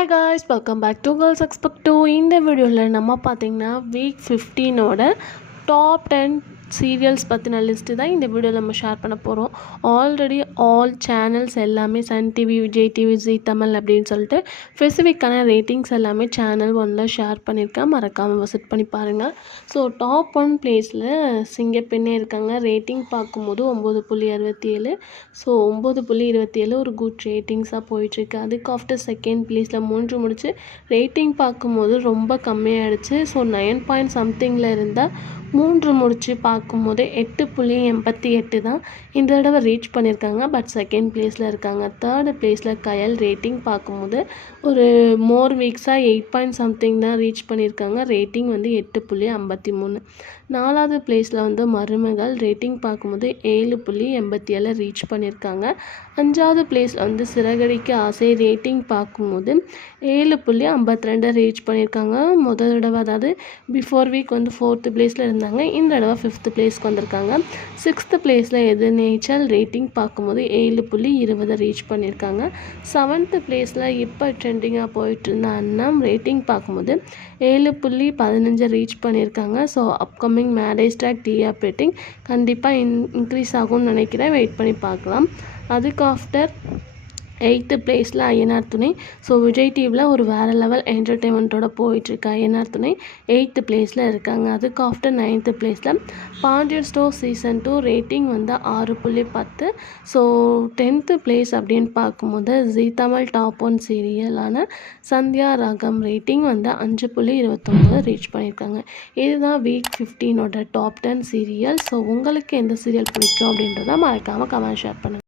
Hi guys, welcome back to Girls Expect 2. இந்த வீடியோவில் நம்ம பார்த்தீங்கன்னா வீக் 15ஓட டாப் 10 சீரியல்ஸ் பற்றின லிஸ்ட்டு தான் இந்த வீடியோவில் நம்ம ஷேர் பண்ண போகிறோம். ஆல்ரெடி ஆல் சேனல்ஸ் எல்லாமே சன் டிவி, விஜய் டிவி, ஜீ தமிழ் அப்படின்னு சொல்லிட்டு ஸ்பெசிஃபிக்கான ரேட்டிங்ஸ் எல்லாமே சேனல் ஒன்றில் ஷேர் பண்ணியிருக்கேன். மறக்காமல் விசிட் பண்ணி பாருங்கள். ஸோ டாப் 1 பிளேஸில் சிங்கப்பெண்ணே இருக்காங்க. ரேட்டிங் பார்க்கும்போது 9.67. ஸோ 9.27 ஒரு குட் ரேட்டிங்ஸாக போயிட்டுருக்கு. அதுக்கு ஆஃப்டர் செகண்ட் பிளேஸில் 3 முடிச்சு ரேட்டிங் பார்க்கும்போது ரொம்ப கம்மியாகிடுச்சு. ஸோ 9 பாயிண்ட் சம்திங்கில் இருந்தால் 3 முடிச்சு பார்க்கும்போது 8.88 தான் இந்த தடவை ரீச் பண்ணியிருக்காங்க. பட் செகண்ட் பிளேஸில் இருக்காங்க. தேர்டு பிளேஸில் கயல். ரேட்டிங் பார்க்கும்போது ஒரு மோர் வீக்ஸாக 8 பாயிண்ட் சம்திங் தான் ரீச் பண்ணியிருக்காங்க. ரேட்டிங் வந்து 8.53. நாலாவது பிளேஸில் வந்து மருமகள். ரேட்டிங் பார்க்கும்போது 7.87 ரீச் பண்ணியிருக்காங்க. அஞ்சாவது பிளேஸில் வந்து சிறகடிக்க ஆசை. ரேட்டிங் பார்க்கும்போது 7.52 ரீச் பண்ணியிருக்காங்க. முதல் தடவை அதாவது பிஃபோர் வீக் வந்து 4th பிளேஸில் இருந்தாங்க. இந்த தடவை 5th பிளேஸ்க்கு வந்திருக்காங்க. 6th பிளேஸில் எதிர்நீச்சல். ரேட்டிங் பார்க்கும்போது 7.20 ரீச் பண்ணியிருக்காங்க. 7th பிளேஸில் இப்போ ட்ரெண்டிங்காக போயிட்டு இருந்த அண்ணம். ரேட்டிங் பார்க்கும்போது 7.15 ரீச் பண்ணியிருக்காங்க. So upcoming marriage track TR rating கண்டிப்பாக இன்க்ரீஸ் ஆகும்னு நினைக்கிறேன். வெயிட் பண்ணி பார்க்கலாம். அதுக்கு ஆஃப்டர் 8th பிளேஸில் ஐயனார் துணை. ஸோ விஜய் டிவியில் ஒரு வேறு லெவல் என்டர்டெயின்மெண்ட்டோட போயிட்டுருக்கு. ஐயனார் துணை 8th பிளேஸில் இருக்காங்க. அதுக்கு ஆஃப்டர் 9th பிளேஸில் பாண்டியன் ஸ்டோர் சீசன் 2. ரேட்டிங் வந்து 6.10. ஸோ 10th பிளேஸ் அப்படின்னு பார்க்கும்போது ஜீ தமிழ் டாப் 1 சீரியலான சந்தியா ராகம். ரேட்டிங் வந்து 5.29 ரீச் பண்ணியிருக்காங்க. இதுதான் வீக் 15ஓட டாப் 10 சீரியல். ஸோ உங்களுக்கு எந்த சீரியல் பிடிக்கும் அப்படின்றத மறக்காமல் கமெண்ட் ஷேர் பண்ணுங்கள்.